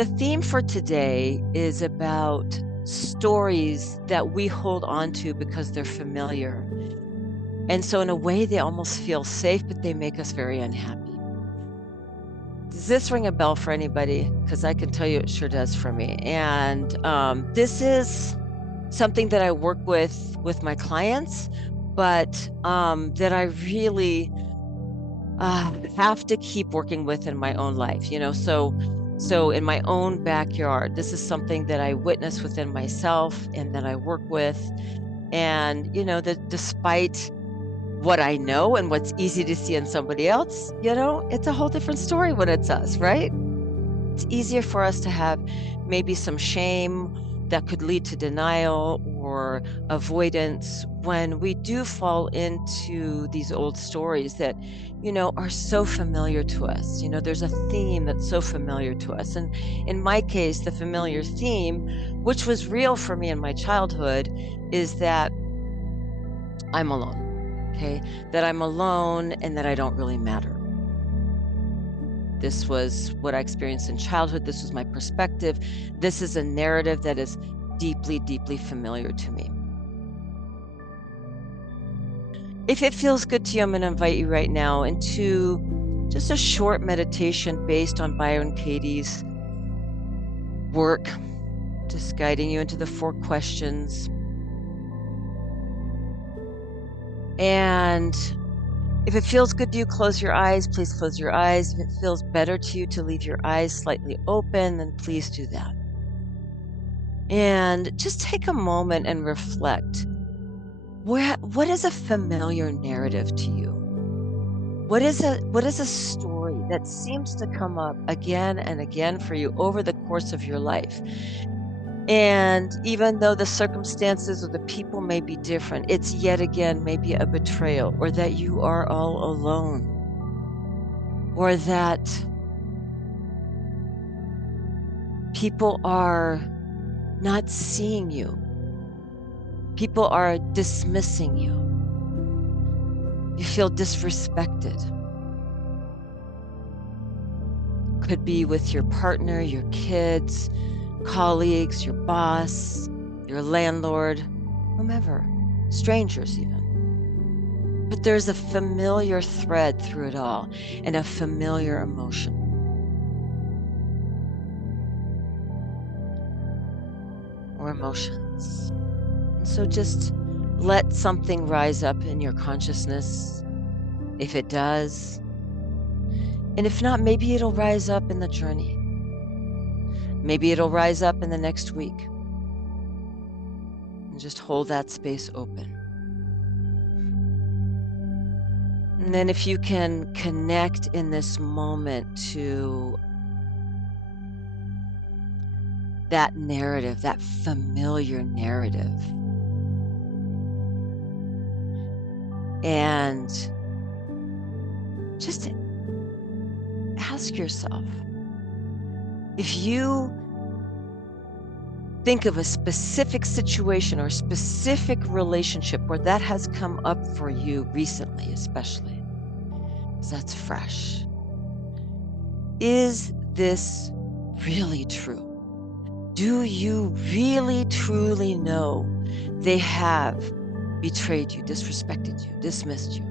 The theme for today is about stories that we hold on to because they're familiar. And so in a way, they almost feel safe, but they make us very unhappy. Does this ring a bell for anybody? Because I can tell you it sure does for me. And this is something that I work with my clients, but that I really have to keep working with in my own life, so in my own backyard, this is something that I witness within myself and that I work with. And, that despite what I know and what's easy to see in somebody else, it's a whole different story when it's us, right? It's easier for us to have maybe some shame that could lead to denial or avoidance when we do fall into these old stories that, are so familiar to us. There's a theme that's so familiar to us. And in my case, the familiar theme, which was real for me in my childhood, is that I'm alone, okay? That I'm alone and that I don't really matter. This was what I experienced in childhood. This was my perspective. This is a narrative that is deeply, deeply familiar to me. If it feels good to you, I'm going to invite you right now into just a short meditation based on Byron Katie's work, just guiding you into the 4 questions. And if it feels good to you, close your eyes. Please close your eyes. If it feels better to you to leave your eyes slightly open, then please do that. And just take a moment and reflect. What is a familiar narrative to you? What is a story that seems to come up again and again for you over the course of your life? And even though the circumstances or the people may be different, it's yet again maybe a betrayal, or that you are all alone, or that people are not seeing you. People are dismissing you. You feel disrespected. Could be with your partner, your kids, colleagues, your boss, your landlord, whomever, strangers even. But there's a familiar thread through it all and a familiar emotion. Or emotions. And so just let something rise up in your consciousness, if it does. And if not, maybe it'll rise up in the journey. Maybe it'll rise up in the next week. And just hold that space open. And then if you can connect in this moment to that narrative, that familiar narrative, and just ask yourself, if you think of a specific situation or specific relationship where that has come up for you recently, especially, because that's fresh. Is this really true? Do you really, truly know they have betrayed you, disrespected you, dismissed you?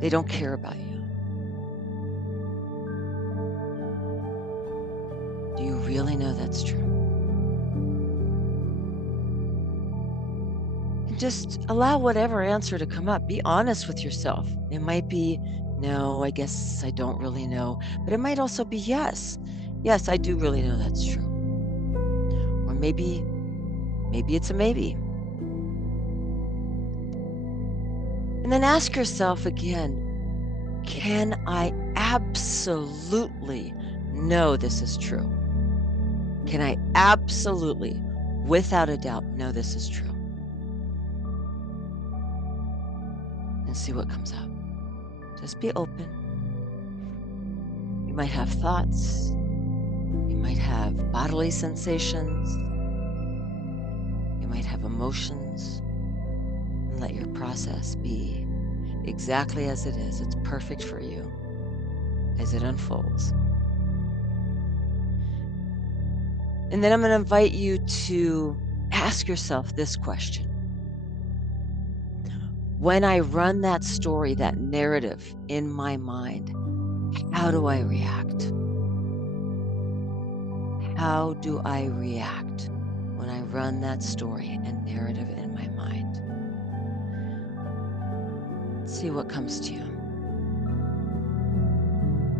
They don't care about you. Do you really know that's true? And just allow whatever answer to come up. Be honest with yourself. It might be, no, I guess I don't really know. But it might also be, yes. Yes, I do really know that's true. Or maybe it's a maybe. And then ask yourself again, can I absolutely know this is true? Can I absolutely, without a doubt, know this is true? And see what comes up. Just be open. You might have thoughts. You might have bodily sensations. You might have emotions. And let your process be exactly as it is. It's perfect for you as it unfolds. And then I'm going to invite you to ask yourself this question. When I run that story, that narrative in my mind, how do I react? How do I react when I run that story and narrative in my mind? Let's see what comes to you.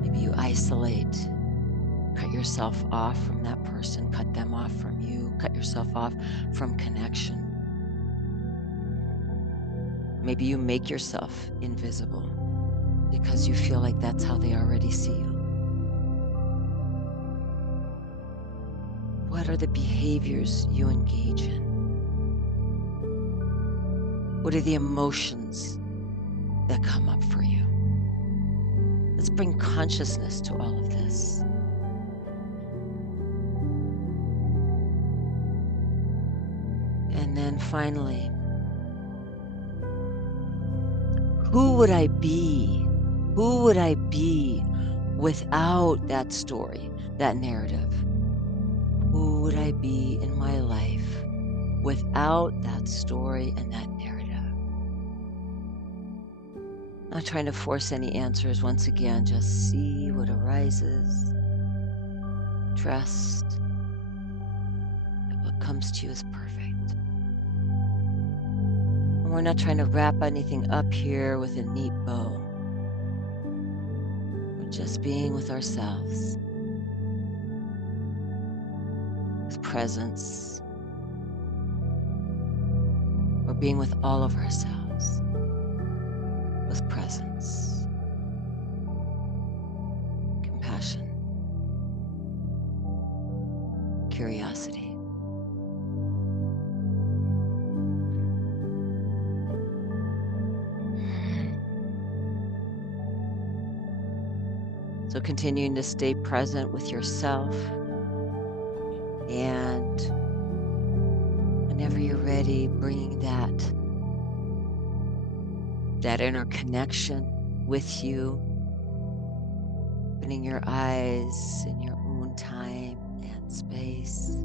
Maybe you isolate, cut yourself off from that person, cut them off from you, cut yourself off from connection. Maybe you make yourself invisible because you feel like that's how they already see you. What are the behaviors you engage in? What are the emotions that come up for you? Let's bring consciousness to all of this. And then finally, who would I be? Who would I be without that story, that narrative? Who would I be in my life without that story and that narrative? Not trying to force any answers. Once again, just see what arises. Trust that what comes to you is perfect. And we're not trying to wrap anything up here with a neat bow. We're just being with ourselves, with presence. We're being with all of ourselves, with presence, compassion, curiosity. So continuing to stay present with yourself, and whenever you're ready, bringing that inner connection with you, opening your eyes in your own time and space.